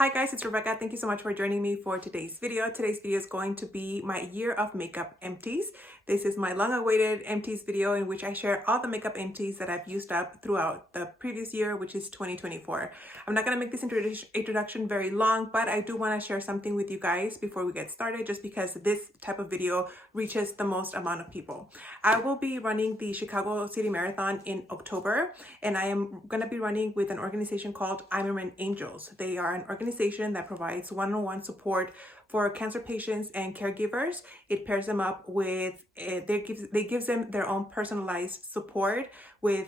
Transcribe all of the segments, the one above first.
Hi guys, it's Rebecca. Thank you so much for joining me for today's video. Today's video is going to be my year of makeup empties. This is my long-awaited empties video in which I share all the makeup empties that I've used up throughout the previous year, which is 2024. I'm not going to make this introduction very long, but I do want to share something with you guys before we get started, just because this type of video reaches the most amount of people. I will be running the Chicago City Marathon in October, and I am going to be running with an organization called Eyeliner Angels. They are an organization that provides one-on-one support for cancer patients and caregivers. It pairs them up with, they gives them their own personalized support with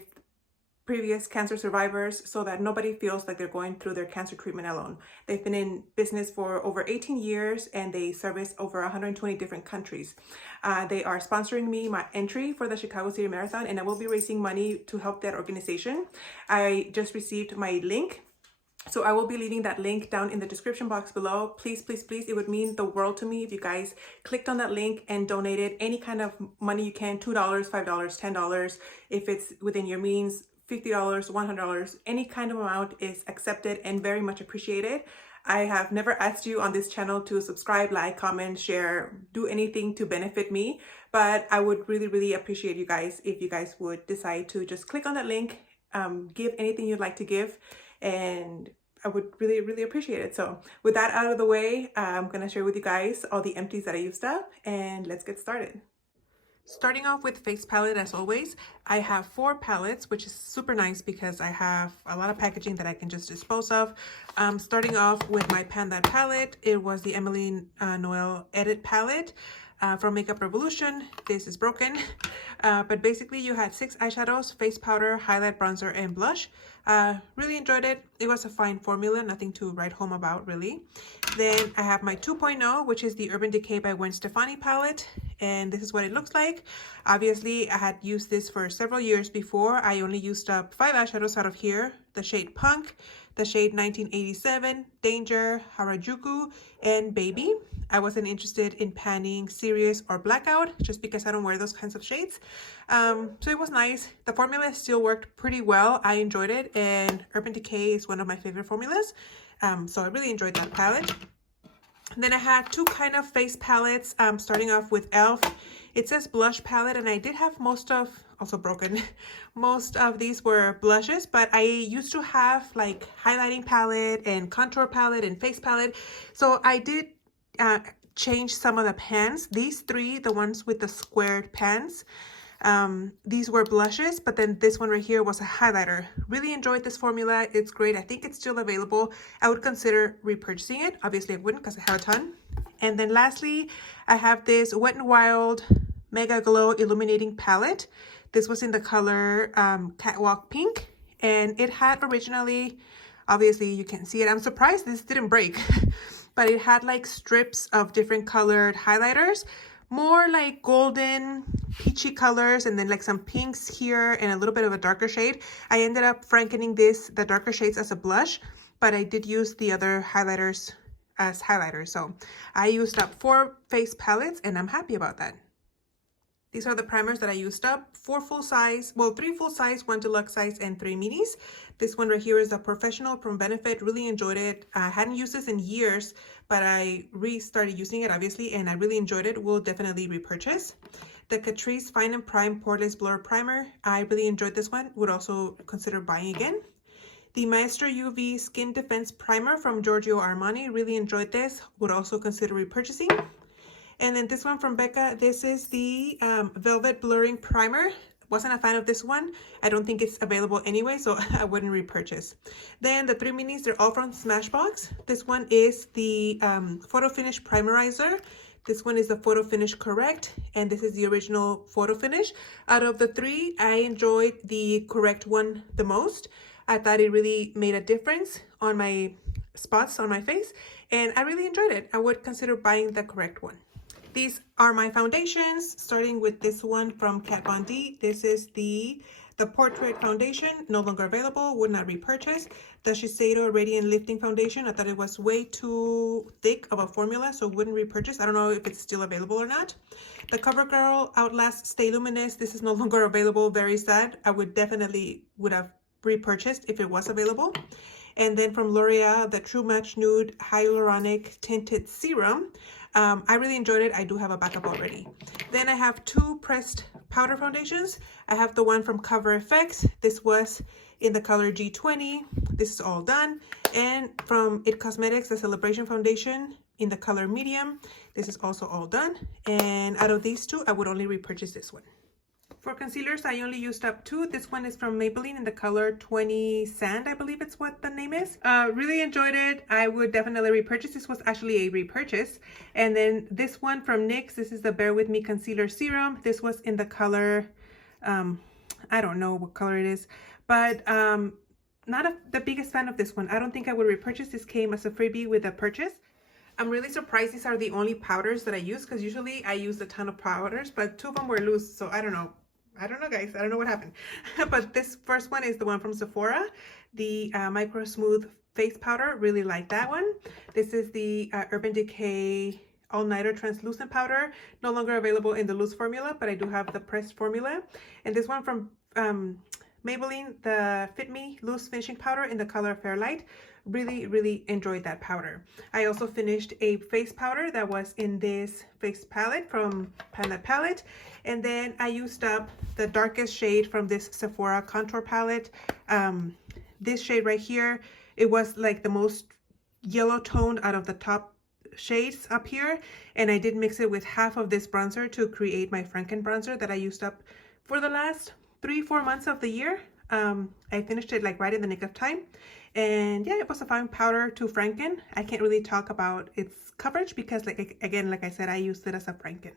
previous cancer survivors so that nobody feels like they're going through their cancer treatment alone. They've been in business for over 18 years and they service over 120 different countries. They are sponsoring me my entry for the Chicago City Marathon, and I will be raising money to help that organization. I just received my link, so I will be leaving that link down in the description box below. Please, please, please, it would mean the world to me if you guys clicked on that link and donated any kind of money you can, $2, $5, $10, if it's within your means, $50, $100, any kind of amount is accepted and very much appreciated. I have never asked you on this channel to subscribe, like, comment, share, do anything to benefit me, but I would really, really appreciate you guys if you guys would decide to just click on that link, give anything you'd like to give, and I would really, really appreciate it. So with that out of the way, I'm gonna share with you guys all the empties that I used up, and let's get started. Starting off with face palette, as always, I have 4 palettes, which is super nice because I have a lot of packaging that I can just dispose of. Starting off with my Pan That palette, it was the Emily Noel Edit palette. From Makeup Revolution. This is broken, but basically you had 6 eyeshadows, face powder, highlight, bronzer, and blush. Really enjoyed it. It was a fine formula, nothing to write home about really. Then I have my 2.0, which is the Urban Decay by Gwen Stefani palette, and this is what it looks like. Obviously I had used this for several years before. I only used up 5 eyeshadows out of here: the shade Punk, the shade 1987, Danger, Harajuku, and Baby. I wasn't interested in panning Serious or Blackout just because I don't wear those kinds of shades. So it was nice. The formula still worked pretty well. I enjoyed it, and Urban Decay is one of my favorite formulas. So I really enjoyed that palette. And then I had 2 kind of face palettes, starting off with e.l.f. It says blush palette, and I did have also broken, most of these were blushes, but I used to have like highlighting palette and contour palette and face palette. So I did change some of the pans. These 3, the ones with the squared pans, these were blushes, but then this one right here was a highlighter. Really enjoyed this formula. It's great. I think it's still available. I would consider repurchasing it. Obviously I wouldn't because I have a ton. And then lastly, I have this Wet n Wild Mega Glow Illuminating palette. This was in the color Catwalk Pink, and it had originally, obviously you can't see it, I'm surprised this didn't break, but it had like strips of different colored highlighters, more like golden peachy colors, and then like some pinks here and a little bit of a darker shade. I ended up frankening the darker shades as a blush, but I did use the other highlighters as highlighters. So I used up 4 face palettes, and I'm happy about that. These are the primers that I used up: 4 full size, well, 3 full size, 1 deluxe size, and 3 minis. This one right here is the Professional from Benefit. Really enjoyed it. I hadn't used this in years, but I restarted using it, obviously, and I really enjoyed it. Will definitely repurchase. The Catrice Fine and Prime Poreless Blur Primer. I really enjoyed this one. Would also consider buying again. The Maestro UV Skin Defense Primer from Giorgio Armani. Really enjoyed this. Would also consider repurchasing. And then this one from Becca, this is the Velvet Blurring Primer. Wasn't a fan of this one. I don't think it's available anyway, so I wouldn't repurchase. Then the 3 minis, they're all from Smashbox. This one is the Photo Finish Primerizer. This one is the Photo Finish Correct, and this is the original Photo Finish. Out of the 3, I enjoyed the Correct one the most. I thought it really made a difference on my spots on my face, and I really enjoyed it. I would consider buying the Correct one. These are my foundations, starting with this one from Kat Von D. This is the Portrait Foundation, no longer available, would not repurchase. The Shiseido Radiant Lifting Foundation, I thought it was way too thick of a formula, so wouldn't repurchase. I don't know if it's still available or not. The CoverGirl Outlast Stay Luminous, this is no longer available, very sad. I would have repurchased if it was available. And then from L'Oreal, the True Match Nude Hyaluronic Tinted Serum. I really enjoyed it. I do have a backup already. Then I have two pressed powder foundations. I have the one from Cover FX. This was in the color G20. This is all done. And from It Cosmetics, the Celebration Foundation in the color Medium. This is also all done. And out of these two, I would only repurchase this one. For concealers, I only used up two. This one is from Maybelline in the color 20 Sand, I believe it's what the name is. Really enjoyed it. I would definitely repurchase. This was actually a repurchase. And then this one from NYX, this is the Bare With Me Concealer Serum. This was in the color, I don't know what color it is, but not the biggest fan of this one. I don't think I would repurchase. This came as a freebie with a purchase. I'm really surprised these are the only powders that I use, because usually I use a ton of powders, but two of them were loose, so I don't know. I don't know, guys. I don't know what happened. But this first one is the one from Sephora, the Micro Smooth Face Powder. Really like that one. This is the Urban Decay All Nighter Translucent Powder. No longer available in the loose formula, but I do have the pressed formula. And this one from Maybelline, the Fit Me Loose Finishing Powder in the color Fairlight. Really enjoyed that powder. I also finished a face powder that was in this face palette from Pan Palette. And then I used up the darkest shade from this Sephora contour palette. This shade right here, it was like the most yellow toned out of the top shades up here. And I did mix it with half of this bronzer to create my Franken bronzer that I used up for the last 3-4 months of the year. I finished it like right in the nick of time. And yeah, it was a fine powder to Franken. I can't really talk about its coverage because, like I said, I used it as a Franken.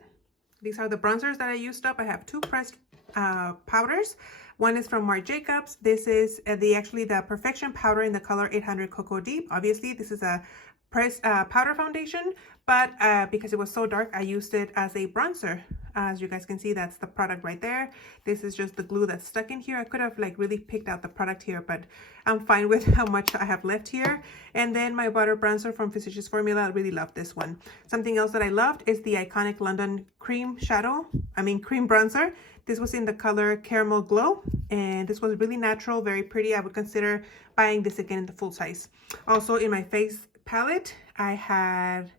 These are the bronzers that I used up. I have two pressed powders. One is from Marc Jacobs. This is actually the Perfection powder in the color 800 Cocoa Deep. Obviously, this is a pressed powder foundation, but because it was so dark, I used it as a bronzer. As you guys can see, that's the product right there. This is just the glue that's stuck in here. I could have like really picked out the product here, but I'm fine with how much I have left here. And then my butter bronzer from Physicians Formula. I really love this one. Something else that I loved is the iconic London cream bronzer. This was in the color Caramel Glow, and this was really natural, very pretty. I would consider buying this again in the full size. Also in my face palette, I had,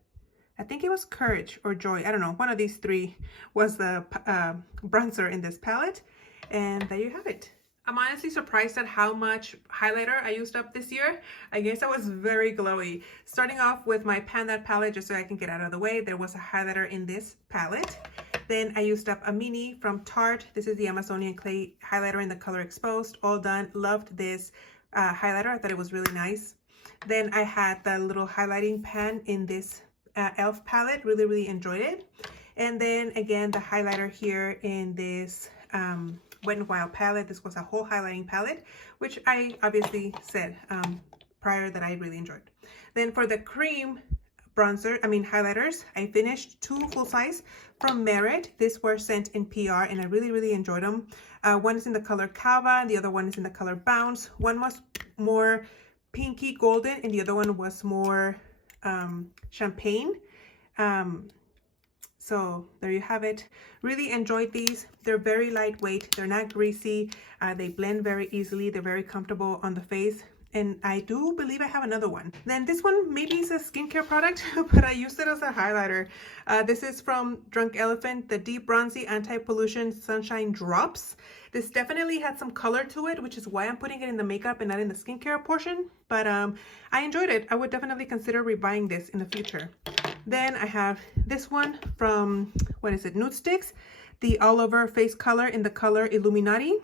I think it was Courage or Joy. I don't know. One of these three was the bronzer in this palette. And there you have it. I'm honestly surprised at how much highlighter I used up this year. I guess I was very glowy. Starting off with my Pan That palette, just so I can get out of the way, there was a highlighter in this palette. Then I used up a mini from Tarte. This is the Amazonian Clay highlighter in the color Exposed. All done. Loved this highlighter. I thought it was really nice. Then I had the little highlighting pan in this e.l.f. palette. Really enjoyed it. And then again, the highlighter here in this Wet n Wild palette. This was a whole highlighting palette, which I obviously said prior that I really enjoyed. Then for the cream highlighters, I finished two full size from Merit. These were sent in PR and I really enjoyed them. One is in the color Cava and the other one is in the color Bounce. One was more pinky golden and the other one was more champagne. So there you have it. Really enjoyed these. They're very lightweight. They're not greasy. They blend very easily. They're very comfortable on the face. And I do believe I have another one. Then this one maybe is a skincare product, but I used it as a highlighter. This is from Drunk Elephant, the Deep Bronzy Anti-Pollution Sunshine Drops. This definitely had some color to it, which is why I'm putting it in the makeup and not in the skincare portion. But I enjoyed it. I would definitely consider rebuying this in the future. Then I have this one from, what is it, Nude Sticks, the all over face color in the color Illuminati.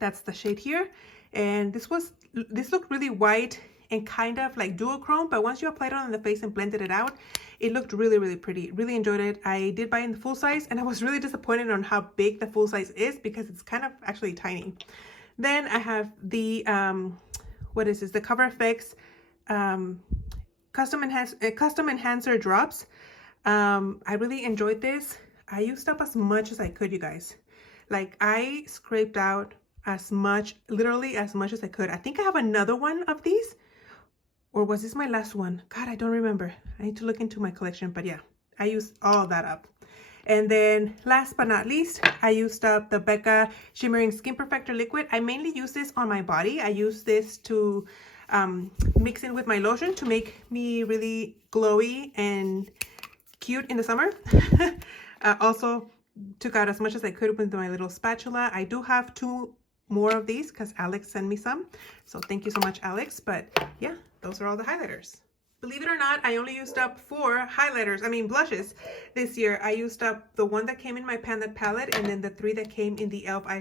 That's the shade here. And this looked really white and kind of like duochrome, but once you applied it on the face and blended it out, it looked really pretty. Really enjoyed it. I did buy in the full size and I was really disappointed on how big the full size is because it's kind of actually tiny. Then I have the, what is this? The Cover FX Custom Enhancer Drops. I really enjoyed this. I used up as much as I could, you guys. Like I scraped out as much, literally as much as I could. I think I have another one of these, or was this my last one? God, I don't remember. I need to look into my collection, but yeah, I used all that up. And then last but not least, I used up the Becca Shimmering Skin Perfector Liquid. I mainly use this on my body. I use this to mix in with my lotion to make me really glowy and cute in the summer. Also took out as much as I could with my little spatula. I do have 2 more of these because Alex sent me some. So thank you so much, Alex. But yeah, those are all the highlighters. Believe it or not, I only used up 4 blushes this year. I used up the one that came in my Panda palette and then the 3 that came in the e.l.f.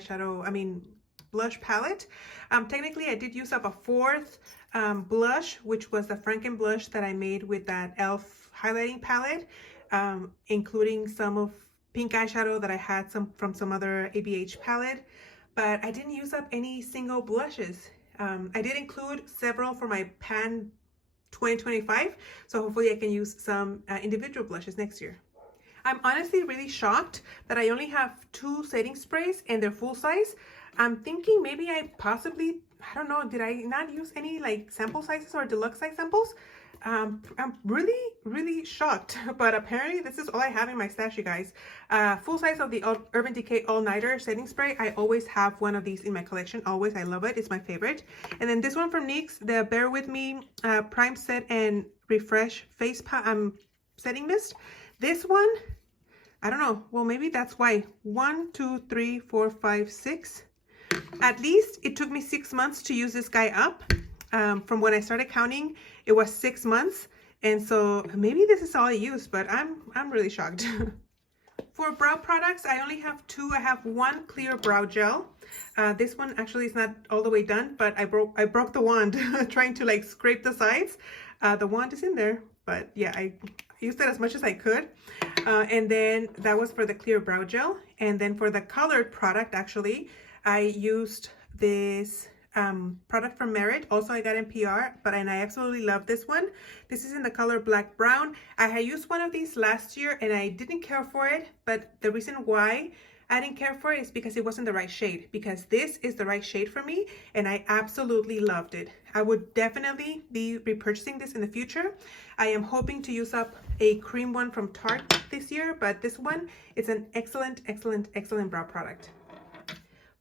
blush palette. Technically, I did use up a 4th blush, which was the Franken blush that I made with that e.l.f. highlighting palette, including some of pink eyeshadow that I had from some other ABH palette. But I didn't use up any single blushes. I did include several for my Pan 2025, so hopefully I can use some individual blushes next year. I'm honestly really shocked that I only have 2 setting sprays and they're full size. I'm thinking maybe I don't know, did I not use any like sample sizes or deluxe size samples? I'm really shocked, but apparently this is all I have in my stash, you guys. Full size of the Urban Decay All Nighter setting spray. I always have one of these in my collection, always. I love it, it's my favorite. And then this one from NYX, the Bear With Me Prime Set and Refresh Face Setting Mist. This one, I don't know, well maybe that's why. 1, 2, 3, 4, 5, 6. At least it took me 6 months to use this guy up. From when I started counting, it was 6 months, and so maybe this is all I used, but I'm really shocked. For brow products, I only have 2. I have 1 clear brow gel. This one actually is not all the way done, but I broke the wand trying to like scrape the sides. The wand is in there, but yeah, I used it as much as I could. And then that was for the clear brow gel. And then for the colored product, actually, I used this product from Merit. Also I got in PR, and I absolutely love this one. This is in the color Black Brown. I had used one of these last year and I didn't care for it, but the reason why I didn't care for it is because it wasn't the right shade, because this is the right shade for me and I absolutely loved it. I would definitely be repurchasing this in the future. I am hoping to use up a cream one from Tarte this year, but this one is an excellent brow product.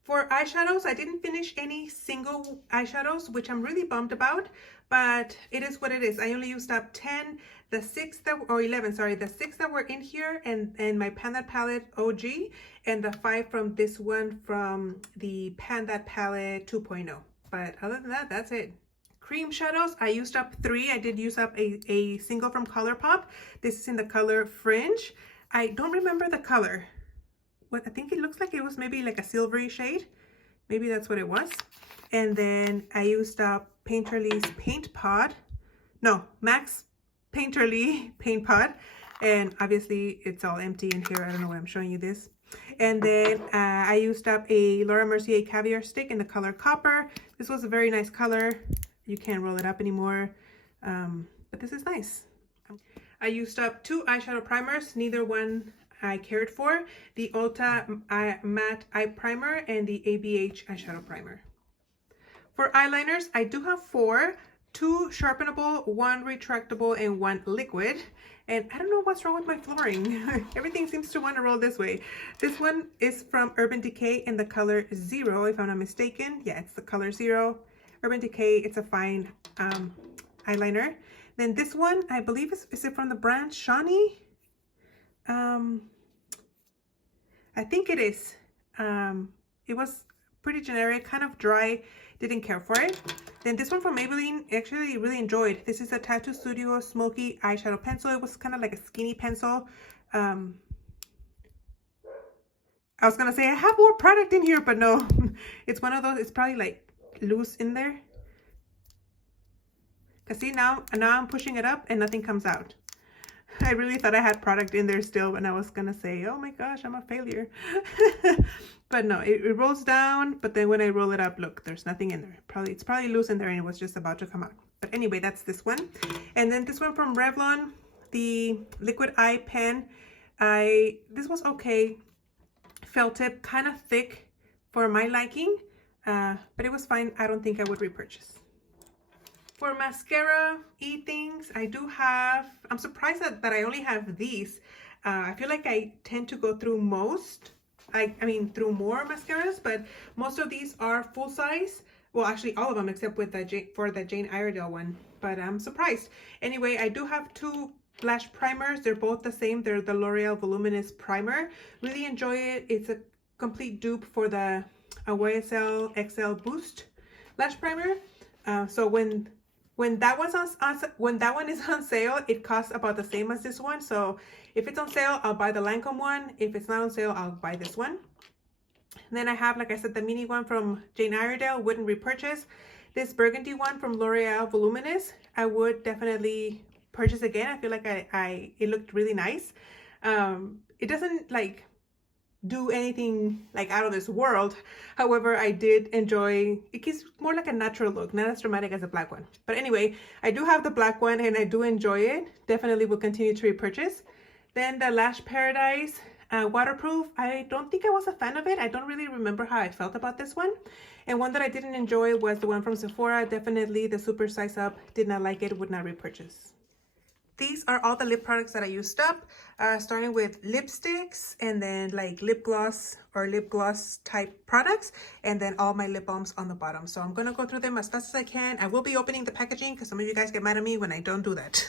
For eyeshadows, I didn't finish any single eyeshadows, which I'm really bummed about, but it is what it is. I only used up 10, the 6 that, or 11, sorry, the 6 that were in here and my Panda palette OG, and the 5 from this one from the Panda palette 2.0. But other than that, that's it. Cream shadows, I used up 3. I did use up a single from ColourPop. This is in the color Fringe. I don't remember the color. I think it looks like it was maybe like a silvery shade. Maybe that's what it was. And then I used up Painterly's Paint Pot. No, Max Painterly Paint Pot. And obviously it's all empty in here. I don't know why I'm showing you this. And then I used up a Laura Mercier Caviar Stick in the color Copper. This was a very nice color. You can't roll it up anymore. But this is nice. I used up 2 eyeshadow primers. Neither one I cared for, the Ulta Matte Eye Primer and the ABH Eyeshadow Primer. For eyeliners, I do have 4, 2 sharpenable, 1 retractable, and 1 liquid. And I don't know what's wrong with my flooring. Everything seems to want to roll this way. This one is from Urban Decay in the color 0, if I'm not mistaken. Yeah, it's the color 0. Urban Decay, it's a fine eyeliner. Then this one, I believe, is it from the brand Shawnee? I think it is. It was pretty generic, kind of dry, didn't care for it. Then this one from Maybelline, actually really enjoyed. This is a Tattoo Studio Smoky Eyeshadow Pencil. It was kind of like a skinny pencil. I was gonna say I have more product in here, but no. It's one of those, it's probably like loose in there. Cause see, now I'm pushing it up and nothing comes out. I really thought I had product in there still, and I was gonna say, oh my gosh, I'm a failure. But no, it rolls down, but then when I roll it up, look, there's nothing in there. It's probably loose in there and it was just about to come out. But anyway, that's this one. And then this one from Revlon, the liquid eye pen. This was okay. Felt tip, kind of thick for my liking, but it was fine. I don't think I would repurchase. For mascara things, I do have, I'm surprised that I only have these. I feel like I tend to go through most, I mean through more mascaras, but most of these are full size. Well, actually all of them except with the for the Jane Iredale one, but I'm surprised. Anyway, I do have two lash primers. They're both the same. They're the L'Oreal Voluminous Primer. Really enjoy it. It's a complete dupe for the YSL XL Boost lash primer. So when that was when that one is on sale, it costs about the same as this one. So if it's on sale, I'll buy the Lancome one. If it's not on sale, I'll buy this one. And then I have, like I said, the mini one from Jane Iredale, wouldn't repurchase. This burgundy one from L'Oreal Voluminous, I would definitely purchase again. I feel like it looked really nice. It doesn't like do anything like out of this world. However, I did enjoy, it gives more like a natural look, not as dramatic as the black one. But anyway, I do have the black one and I do enjoy it. Definitely will continue to repurchase. Then the Lash Paradise waterproof. I don't think I was a fan of it. I don't really remember how I felt about this one. And one that I didn't enjoy was the one from Sephora. Definitely the Super Size Up. Did not like it. Would not repurchase. These are all the lip products that I used up, starting with lipsticks and then like lip gloss or lip gloss type products, and then all my lip balms on the bottom. So I'm going to go through them as fast as I can. I will be opening the packaging because some of you guys get mad at me when I don't do that.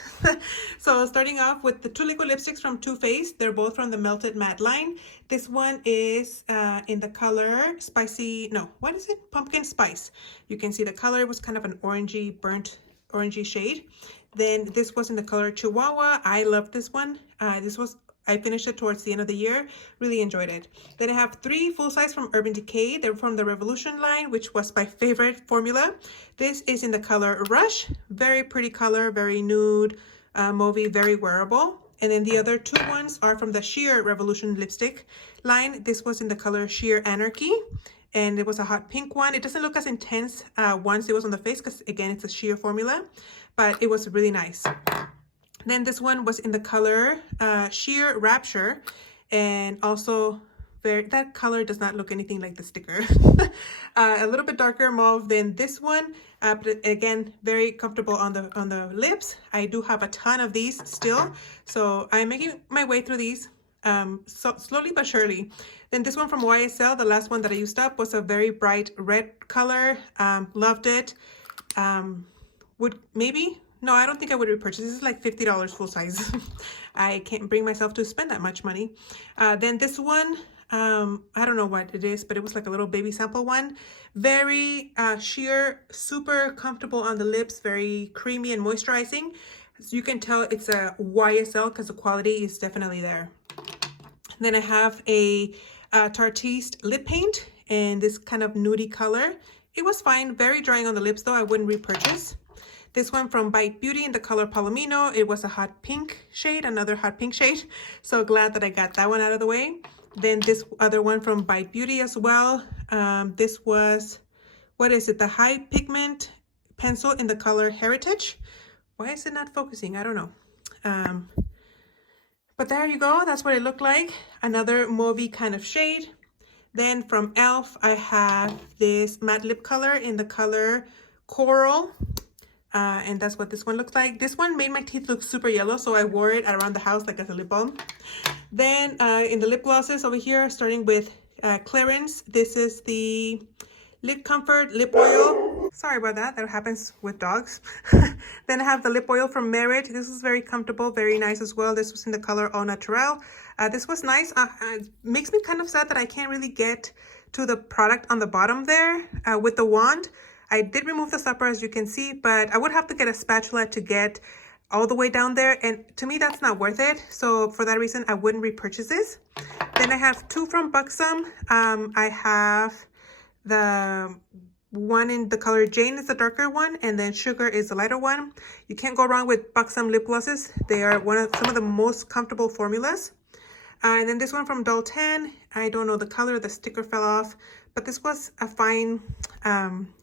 So starting off with the two liquid lipsticks from Too Faced. They're both from the Melted Matte line. This one is in the color spicy, no, what is it? Pumpkin Spice. You can see the color was kind of an orangey, burnt orangey shade. Then this was in the color Chihuahua. I love this one. I finished it towards the end of the year. Really enjoyed it. Then I have three full size from Urban Decay. They're from the Revolution line, which was my favorite formula. This is in the color Rush. Very pretty color, very nude, mauvey, very wearable. And then the other two ones are from the Sheer Revolution lipstick line. This was in the color Sheer Anarchy. And it was a hot pink one. It doesn't look as intense once it was on the face because, again, it's a sheer formula. But it was really nice. Then this one was in the color Sheer Rapture. And also, that color does not look anything like the sticker. A little bit darker mauve than this one. But again, very comfortable on the lips. I do have a ton of these still. So I'm making my way through these. So slowly but surely. Then this one from YSL, the last one that I used up, was a very bright red color. Loved it. Would maybe, no, I don't think I would repurchase. This is like $50 full size. I can't bring myself to spend that much money. Then this one, I don't know what it is, but it was like a little baby sample one. Very sheer, super comfortable on the lips, very creamy and moisturizing. So you can tell it's a YSL because the quality is definitely there. Then I have a Tartiste lip paint in this kind of nudie color. It was fine, very drying on the lips though. I wouldn't repurchase. This one from Bite Beauty in the color Palomino. It was a hot pink shade, another hot pink shade. So glad that I got that one out of the way. Then this other one from Bite Beauty as well. This was, what is it? The High Pigment Pencil in the color Heritage. Why is it not focusing? I don't know. But there you go. That's what it looked like. Another mauvey kind of shade. Then from e.l.f. I have this matte lip color in the color Coral. And that's what this one looks like. This one made my teeth look super yellow, so I wore it around the house like as a lip balm. Then in the lip glosses over here, starting with Clarins, this is the Lip Comfort Lip Oil. Sorry about that. That happens with dogs. Then I have the lip oil from Merit. This is very comfortable, very nice as well. This was in the color Au Naturel. This was nice. It makes me kind of sad that I can't really get to the product on the bottom there with the wand. I did remove the stopper, as you can see, but I would have to get a spatula to get all the way down there. And to me, that's not worth it. So for that reason, I wouldn't repurchase this. Then I have two from Buxom. I have the one in the color Jane is the darker one, and then Sugar is the lighter one. You can't go wrong with Buxom lip glosses. They are some of the most comfortable formulas. And then this one from Dull Tan. I don't know the color, the sticker fell off, but this was a fine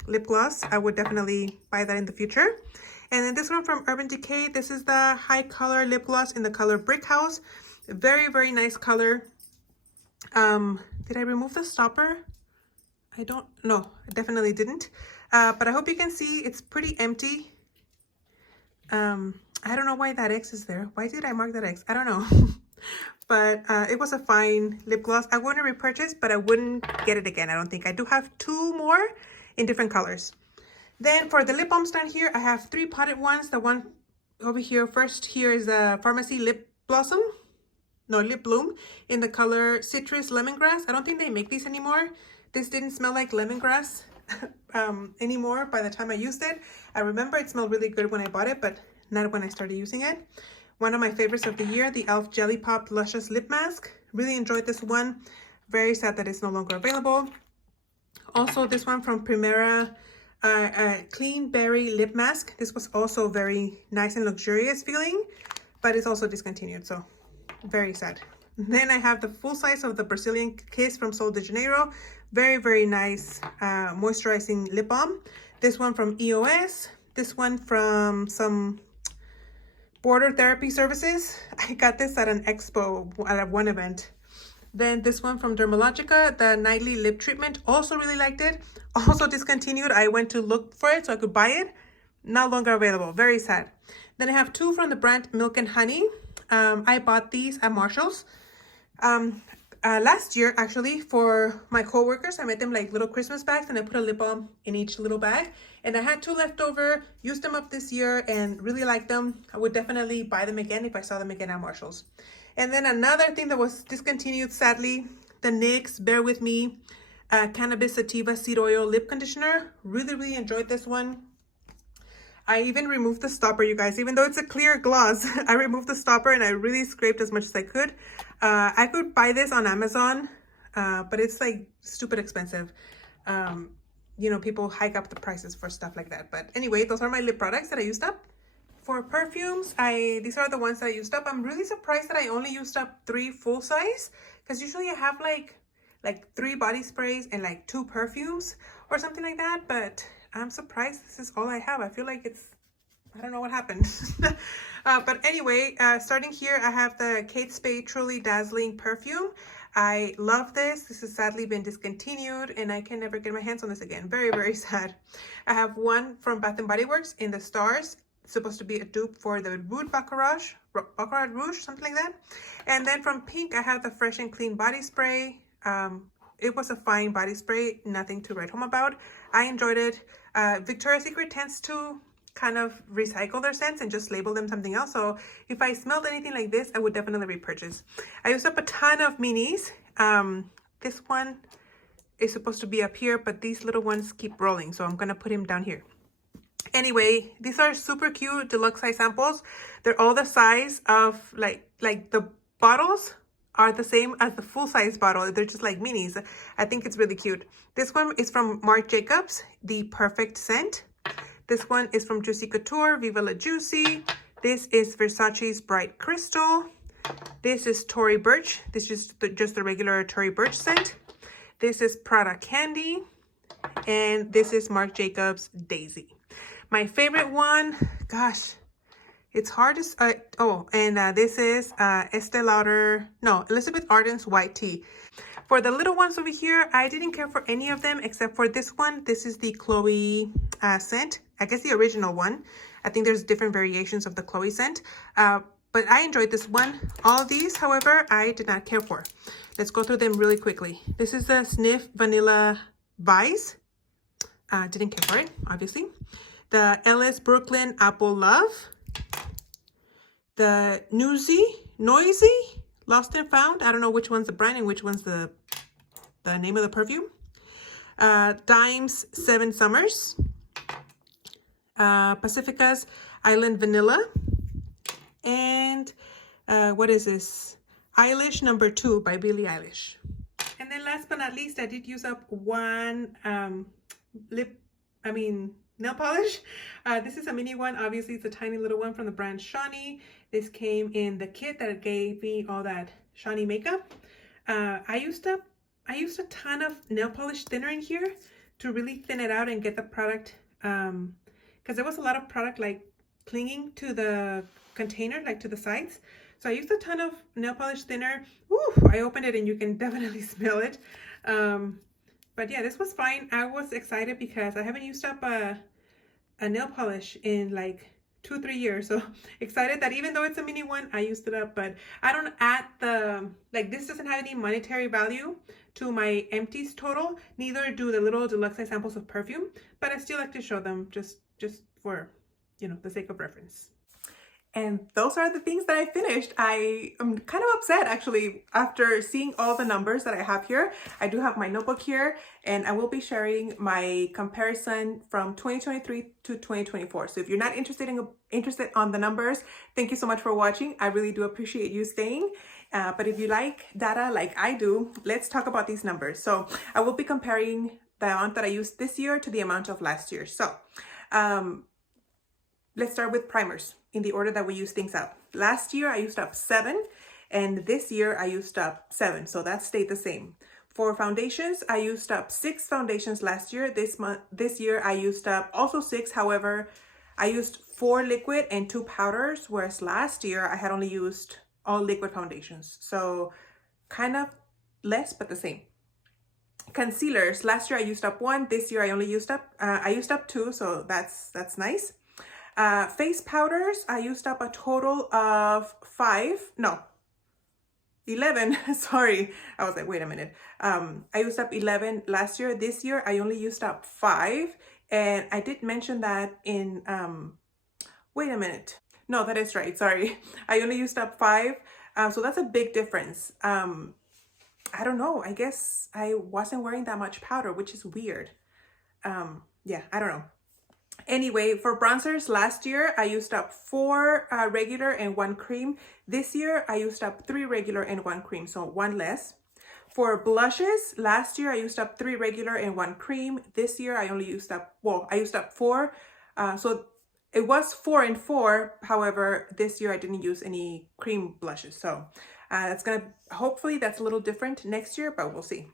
lip gloss. I would definitely buy that in the future. And then this one from Urban Decay. This is the high color lip gloss in the color Brick House. Very, very nice color. Did I remove the stopper? I don't know. I definitely didn't. But I hope you can see it's pretty empty. I don't know why that X is there. Why did I mark that X? I don't know. But it was a fine lip gloss. I wouldn't repurchase, but I wouldn't get it again, I don't think. I do have two more in different colors. Then for the lip balms down here, I have 3 potted ones. The one over here, first here is a Pharmacy Lip Blossom. No, Lip Bloom in the color Citrus Lemongrass. I don't think they make these anymore. This didn't smell like lemongrass anymore by the time I used it. I remember it smelled really good when I bought it, but not when I started using it. One of my favorites of the year, the e.l.f. Jelly Pop Luscious Lip Mask. Really enjoyed this one. Very sad that it's no longer available. Also, this one from Primera, Clean Berry Lip Mask. This was also very nice and luxurious feeling, but it's also discontinued, so very sad. Then I have the full size of the Brazilian Kiss from Sol de Janeiro. Very, very nice moisturizing lip balm. This one from EOS. This one from some Border Therapy Services. I got this at an expo at one event. Then this one from Dermalogica, the Nightly Lip Treatment. Also really liked it. Also discontinued. I went to look for it so I could buy it. No longer available. Very sad. Then I have 2 from the brand Milk and Honey. I bought these at Marshall's last year, actually, for my coworkers. I made them like little Christmas bags, and I put a lip balm in each little bag. And I had 2 left over, used them up this year, and really liked them. I would definitely buy them again if I saw them again at Marshall's. And then another thing that was discontinued, sadly, the NYX Bear With Me Cannabis Sativa Seed Oil Lip Conditioner. Really, really enjoyed this one. I even removed the stopper, you guys. Even though it's a clear gloss, I removed the stopper and I really scraped as much as I could. I could buy this on Amazon, but it's like stupid expensive. You know, people hike up the prices for stuff like that. But anyway, those are my lip products that I used up. For perfumes, these are the ones that I used up. I'm really surprised that I only used up 3 full size, because usually I have like 3 body sprays and like 2 perfumes or something like that. But I'm surprised this is all I have. I feel like I don't know what happened. But anyway, starting here, I have the Kate Spade Truly Dazzling Perfume. I love this. This has sadly been discontinued and I can never get my hands on this again. Very, very sad. I have one from Bath & Body Works in the Stars. It's supposed to be a dupe for the Wood Baccarat Rouge, something like that. And then from Pink, I have the Fresh and Clean Body Spray. It was a fine body spray, nothing to write home about. I enjoyed it. Victoria's Secret tends to kind of recycle their scents and just label them something else. So if I smelled anything like this, I would definitely repurchase. I used up a ton of minis. This one is supposed to be up here, but these little ones keep rolling. So I'm going to put him down here. Anyway, these are super cute deluxe size samples. They're all the size of like the bottles are the same as the full size bottle. They're just like minis. I think it's really cute. This one is from Marc Jacobs, the Perfect Scent. This one is from Juicy Couture, Viva La Juicy. This is Versace's Bright Crystal. This is Tory Burch. This is just the regular Tory Burch scent. This is Prada Candy. And this is Marc Jacobs Daisy. My favorite one, gosh, it's hard to, this is Elizabeth Arden's White Tea. For the little ones over here, I didn't care for any of them except for this one. This is the Chloe scent. I guess the original one. I think there's different variations of the Chloe scent. But I enjoyed this one. All of these, however, I did not care for. Let's go through them really quickly. This is the Sniff Vanilla Vice. Didn't care for it, obviously. The Ellis Brooklyn Apple Love. The Noisy, Lost and Found. I don't know which one's the brand and which one's the name of the perfume. Dime's 7 Summers. Pacifica's Island Vanilla. And what is this? Eilish No. 2 by Billie Eilish. And then last but not least, I did use up one nail polish. This is a mini one. Obviously, it's a tiny little one from the brand Shawnee. This came in the kit that gave me all that Shawnee makeup. I used a ton of nail polish thinner in here to really thin it out and get the product, because there was a lot of product like clinging to the container, like to the sides. So I used a ton of nail polish thinner. Ooh, I opened it and you can definitely smell it. But yeah, this was fine. I was excited because I haven't used up a nail polish in like 2-3 years. So excited that even though it's a mini one, I used it up. But I don't add the, like, this doesn't have any monetary value to my empties total. Neither do the little deluxe size samples of perfume, but I still like to show them just for, you know, the sake of reference. And those are the things that I finished. I am kind of upset actually after seeing all the numbers that I have here. I do have my notebook here, and I will be sharing my comparison from 2023 to 2024. So if you're not interested on the numbers, thank you so much for watching. I really do appreciate you staying. But if you like data like I do, let's talk about these numbers. So I will be comparing the amount that I used this year to the amount of last year. So let's start with primers in the order that we use things up. Last year I used up 7, and this year I used up 7, so that stayed the same. For foundations, I used up 6 foundations last year. This year I used up also 6. However, I used 4 liquid and 2 powders, whereas last year I had only used all liquid foundations. So kind of less, but the same. Concealers, last year I used up 1. This year I only used up, I used up 2, so that's nice. Face powders, I used up a total of 11. Sorry, I was like, wait a minute. I used up 11 last year. This year, I only used up 5. And I did mention that in, wait a minute. No, that is right. Sorry. I only used up 5. So that's a big difference. I don't know. I guess I wasn't wearing that much powder, which is weird. Yeah, I don't know. Anyway, for bronzers, last year I used up 4 regular and 1 cream. This year I used up 3 regular and 1 cream, so 1 less. For blushes, last year I used up 3 regular and 1 cream. This year I only used up, well, I used up 4. So it was 4 and 4. However, this year I didn't use any cream blushes. So hopefully that's a little different next year, but we'll see.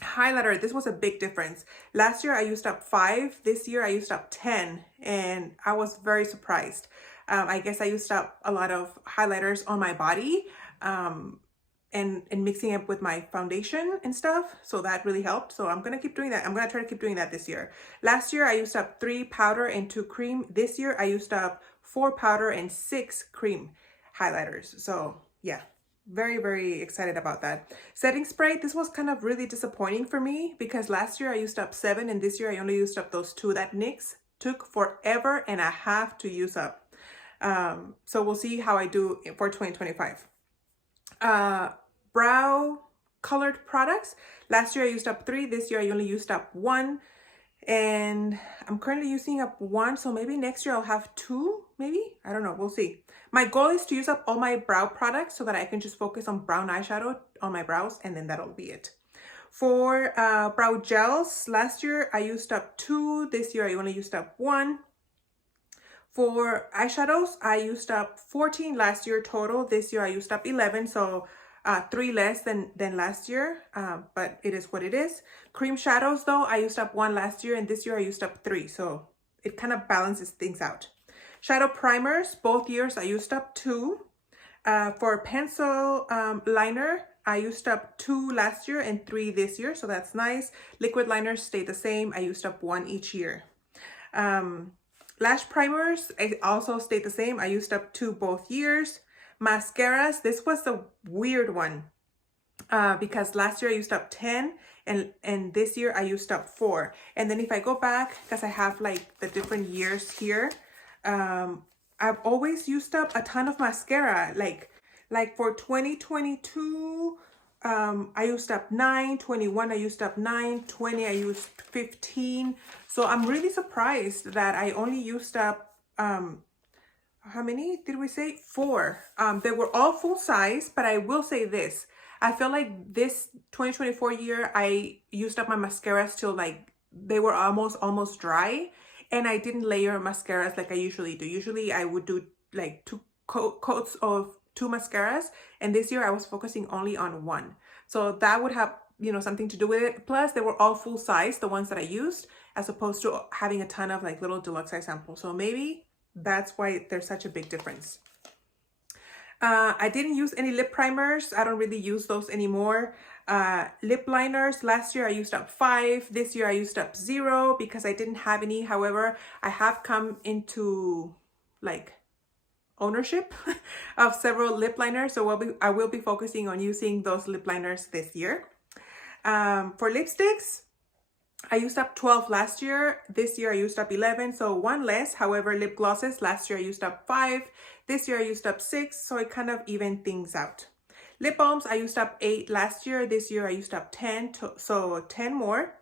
Highlighter, this was a big difference. Last year I used up 5. This year I used up 10, and I was very surprised. I guess I used up a lot of highlighters on my body and mixing it with my foundation and stuff, so that really helped. So I'm gonna keep doing that. I'm gonna try to keep doing that this year. Last year I used up 3 powder and 2 cream. This year I used up 4 powder and 6 cream highlighters. So yeah, very excited about that. Setting spray, this was kind of really disappointing for me because last year I used up 7 and this year I only used up those 2. That NYX took forever and a half to use up. So we'll see how I do for 2025. Brow colored products, last year I used up 3. This year I only used up 1, and I'm currently using up 1, so maybe next year I'll have 2, maybe, I don't know, we'll see. My goal is to use up all my brow products so that I can just focus on brown eyeshadow on my brows, and then that'll be it. For brow gels, last year I used up 2. This year I only used up 1. For eyeshadows, I used up 14 last year total. This year I used up 11, so 3 less than last year, but it is what it is. Cream shadows though, I used up 1 last year and this year I used up 3, so it kind of balances things out. Shadow primers, both years I used up 2. For pencil liner, I used up 2 last year and 3 this year, so that's nice. Liquid liners stayed the same. I used up 1 each year. Lash primers, it also stayed the same. I used up 2 both years. Mascaras, this was a weird one because last year I used up 10 and this year I used up 4. And then if I go back, because I have like the different years here, I've always used up a ton of mascara. Like for 2022, I used up 9, 21 I used up 9, 20 I used 15. So I'm really surprised that I only used up how many did we say? 4. They were all full size, but I will say this. I feel like this 2024 year, I used up my mascaras till like they were almost dry, and I didn't layer mascaras like I usually do. Usually I would do like 2 coats of 2 mascaras, and this year I was focusing only on 1. So that would have, you know, something to do with it. Plus they were all full size, the ones that I used, as opposed to having a ton of like little deluxe size samples. So maybe that's why there's such a big difference. I didn't use any lip primers. I don't really use those anymore. Lip liners, last year I used up 5. This year I used up 0 because I didn't have any. However, I have come into like ownership of several lip liners. So I will be focusing on using those lip liners this year. For lipsticks, I used up 12 last year. This year I used up 11, so one less. However, lip glosses, last year I used up 5. This year I used up 6, so it kind of evened things out. Lip balms, I used up 8 last year. This year I used up 10, so 10 more.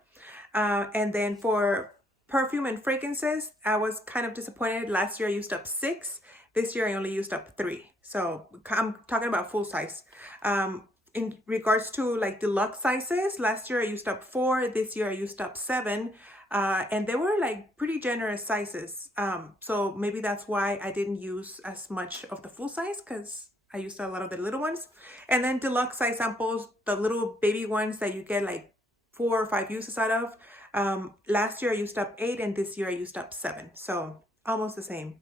And then for perfume and fragrances, I was kind of disappointed. Last year I used up 6. This year I only used up 3. So I'm talking about full size. In regards to like deluxe sizes, last year I used up 4, this year I used up 7, and they were like pretty generous sizes. So maybe that's why I didn't use as much of the full size, because I used a lot of the little ones. And then deluxe size samples, the little baby ones that you get like 4 or 5 uses out of. Last year I used up 8 and this year I used up 7. So almost the same.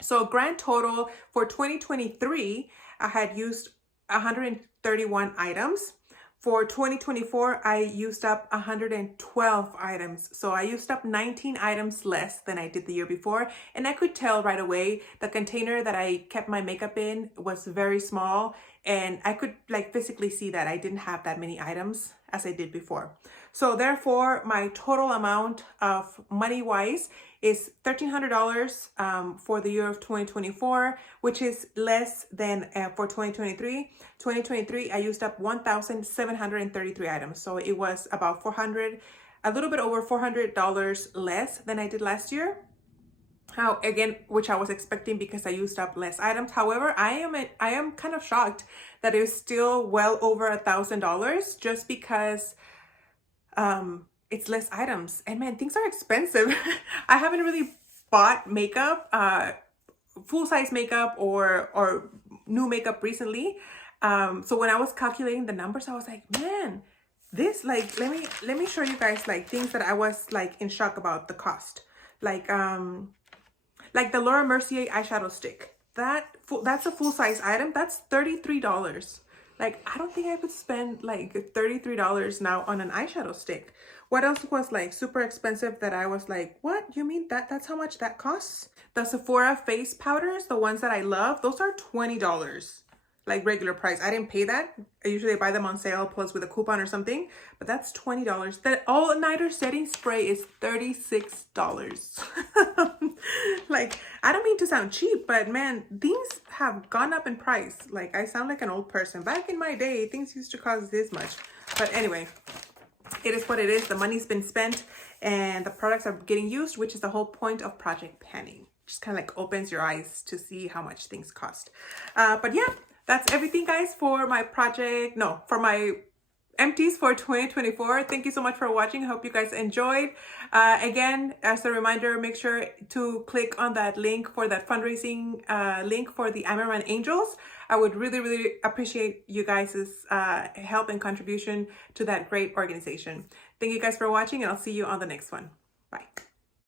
So grand total for 2023, I had used 131 items. For 2024, I used up 112 items. So I used up 19 items less than I did the year before. And I could tell right away the container that I kept my makeup in was very small. And I could like physically see that I didn't have that many items as I did before. So therefore, my total amount of money-wise is $1,300 for the year of 2024, which is less than for 2023. 2023, I used up 1,733 items. So it was about a little bit over $400 less than I did last year. Again, which I was expecting because I used up less items. However, I am kind of shocked that it was still well over $1,000 just because it's less items. And man, things are expensive. I haven't really bought makeup, full-size makeup or new makeup recently. So when I was calculating the numbers, I was like, man, this like let me show you guys like things that I was like in shock about the cost. Like the Laura Mercier eyeshadow stick. That's a full-size item. That's $33. Like, I don't think I could spend like $33 now on an eyeshadow stick. What else was like super expensive that I was like, what? You mean that's how much that costs? The Sephora face powders, the ones that I love, those are $20. Like regular price. I didn't pay that. I usually buy them on sale plus with a coupon or something, but that's $20. That all-nighter setting spray is $36. Like, I don't mean to sound cheap, but man, things have gone up in price. Like, I sound like an old person. Back in my day, things used to cost this much. But anyway, it is what it is. The money's been spent and the products are getting used, which is the whole point of project panning. Just kind of like opens your eyes to see how much things cost. But yeah, that's everything, guys, for my for my empties for 2024. Thank you so much for watching. I hope you guys enjoyed. Again, as a reminder, make sure to click on that link for that fundraising link for the Amaran Angels. I would really, really appreciate you guys' help and contribution to that great organization. Thank you guys for watching, and I'll see you on the next one. Bye.